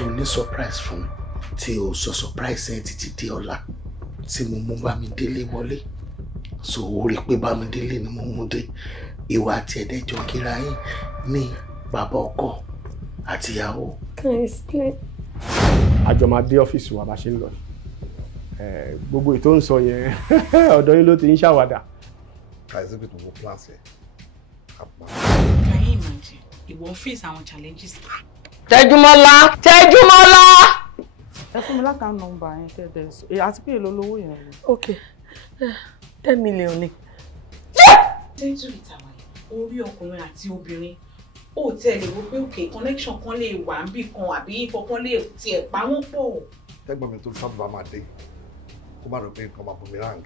ló ní surprise fún tí o sọ surprise ẹ títí di ọ̀la tí mo mú Bámidélé wọlé so ó rí pé Bámidélé ni mo mú dé ìwà àti ẹ̀dẹ́jọ́ kíra yín ní bàbá ọkọ àti ìyàwó. Can you explain? Àjọ máa dé ọ́fíìsì wa bá ṣe ń lọ gbogbo ètò ń sọ yẹn ọ̀dọ̀ yín ló ti ń ṣàwàdà. Kàìsí pé tó wọ kíláàsì ẹ̀. Can you imagine? Ìwọ face àwọn challenges. Tẹ́júmọ́lá! Tẹ́júmọ́lá! Ẹ fún mi láta nọ́mbà yẹn kẹ́dẹ̀ àti pé èlò lówó yẹn ni. Okay, 10 million ni. Tẹ́jú ìtàwá yìí, orí ọkùnrin àti obìnrin. Ó tẹ̀lé wo pé okay connection kan lè wà níbì kan àbí ìfọ̀kan lè tiẹ̀ pa wọ́n pọ̀. Tẹ́gbọ́n mi tó sábà máa dé kó má rò pé nǹkan máa boomerang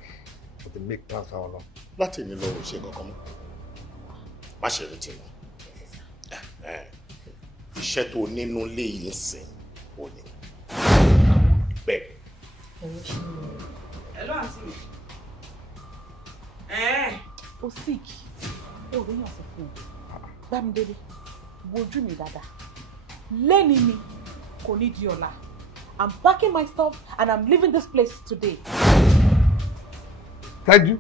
kò ti make plans fáwọn náà. Láti ní lọ́wọ́ ṣe nǹkan kan mọ́ má ṣe retí mọ́ iṣẹ́ tó nínú lé yìí ń sìn ò ní bẹ́ẹ̀. Hello àǹtí mi. O sick. O rí yàn sọ fún un. Bámidélé, wojú mi dáadáa. Lẹ́ni mi kò ní di ọ̀la. I'm packing my stuff and I'm leaving this place today. Tẹ́jú.